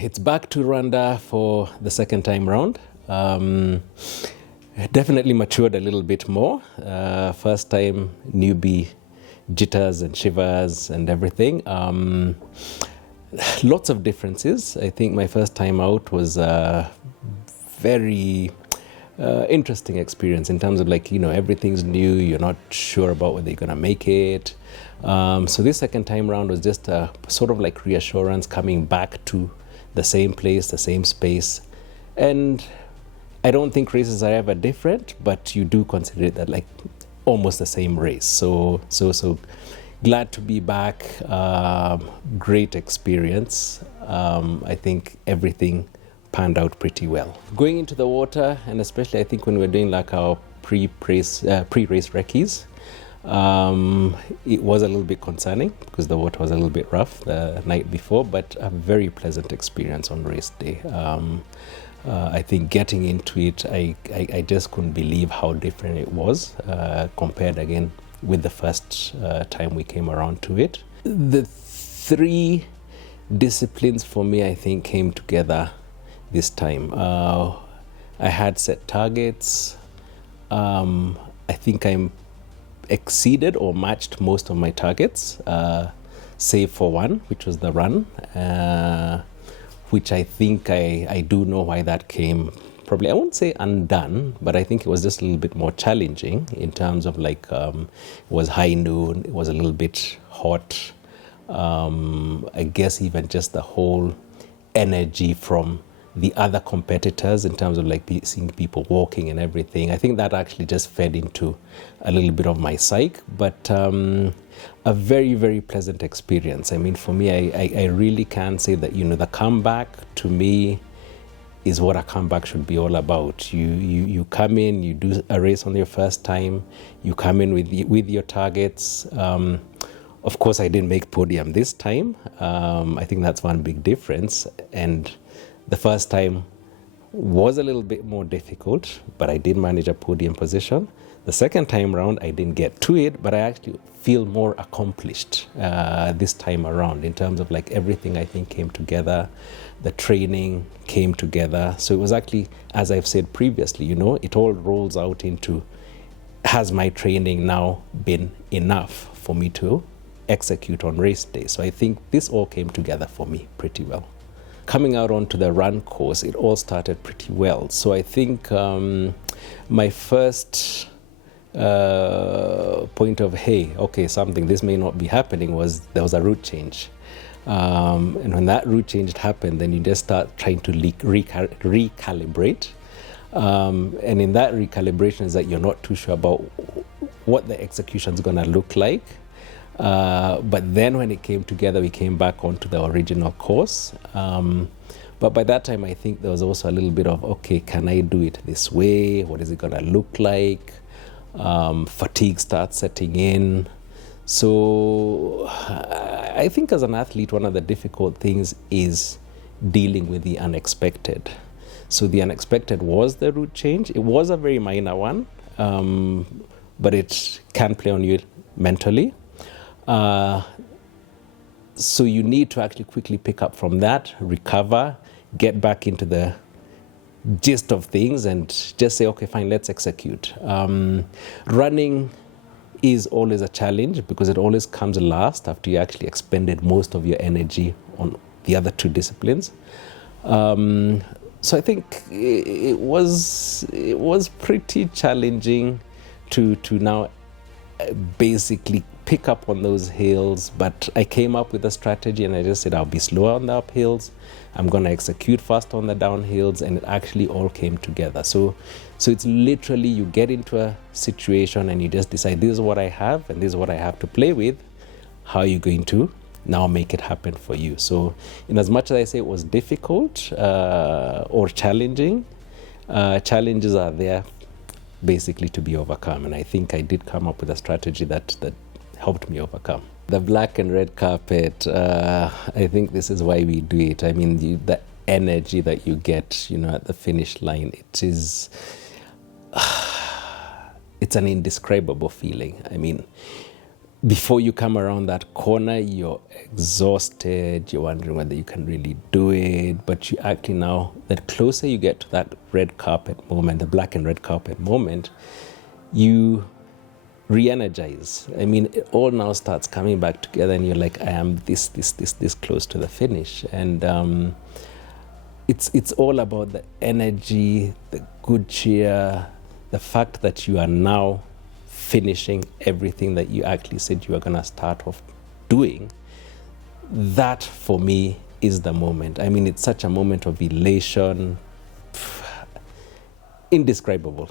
It's back to Rwanda for the second time round. Definitely matured a little bit more. First time newbie jitters and shivers and everything. Lots of differences. I think my first time out was a very interesting experience in terms of everything's new. You're not sure about whether you're going to make it. So this second time round was just a sort of like reassurance coming back to the same place, the same space. And I don't think races are ever different, but you do consider it that like almost the same race. So glad to be back. Great experience. I think everything panned out pretty well. Going into the water, and especially I think when we're doing like our pre-race recce's, it was a little bit concerning because the water was a little bit rough the night before, but a very pleasant experience on race day. I think getting into it, I just couldn't believe how different it was compared again with the first time we came around to it. The three disciplines for me, I think, came together this time. I had set targets. I think I exceeded or matched most of my targets, save for one, which was the run, which I think I do know why that came. Probably, I won't say undone, but I think it was just a little bit more challenging in terms of it was high noon, it was a little bit hot. I guess even just the whole energy from the other competitors in terms of seeing people walking and everything. I think that actually just fed into a little bit of my psyche, but a very, very pleasant experience. I mean, for me, I really can say that, the comeback to me is what a comeback should be all about. You come in, you do a race on your first time, you come in with your targets. Of course, I didn't make podium this time. I think that's one big difference. And the first time was a little bit more difficult, but I did manage a podium position. The second time around, I didn't get to it, but I actually feel more accomplished this time around in terms of everything I think came together. The training came together. So it was actually, as I've said previously, it all rolls out into, has my training now been enough for me to execute on race day? So I think this all came together for me pretty well. Coming out onto the run course, it all started pretty well. So I think my first point of, this may not be happening, was there was a route change. And when that route change happened, then you just start trying to recalibrate. And in that recalibration is that you're not too sure about what the execution is going to look like. But then when it came together, we came back onto the original course. But by that time, I think there was also a little bit of, can I do it this way? What is it going to look like? Fatigue starts setting in. So I think as an athlete, one of the difficult things is dealing with the unexpected. So the unexpected was the route change. It was a very minor one, but it can play on you mentally. So you need to actually quickly pick up from that, recover, get back into the gist of things and just say, okay, fine, let's execute. Running is always a challenge because it always comes last after you actually expended most of your energy on the other two disciplines. So I think it was pretty challenging to now basically pick up on those hills, but I came up with a strategy and I just said I'll be slower on the uphills, I'm going to execute fast on the downhills, and it actually all came together. So it's literally you get into a situation and you just decide, this is what I have and this is what I have to play with. How are you going to now make it happen for you? So in as much as I say it was difficult or challenging, challenges are there basically to be overcome, and I think I did come up with a strategy that helped me overcome. The black and red carpet, I think this is why we do it. I mean, the energy that you get, at the finish line, it's an indescribable feeling. I mean, before you come around that corner, you're exhausted, you're wondering whether you can really do it, but you actually now, the closer you get to that red carpet moment, the black and red carpet moment, you re-energize. I mean, it all now starts coming back together, and you're like, I am this close to the finish. And it's all about the energy, the good cheer, the fact that you are now finishing everything that you actually said you were going to start off doing. That for me is the moment. I mean, it's such a moment of elation, indescribable.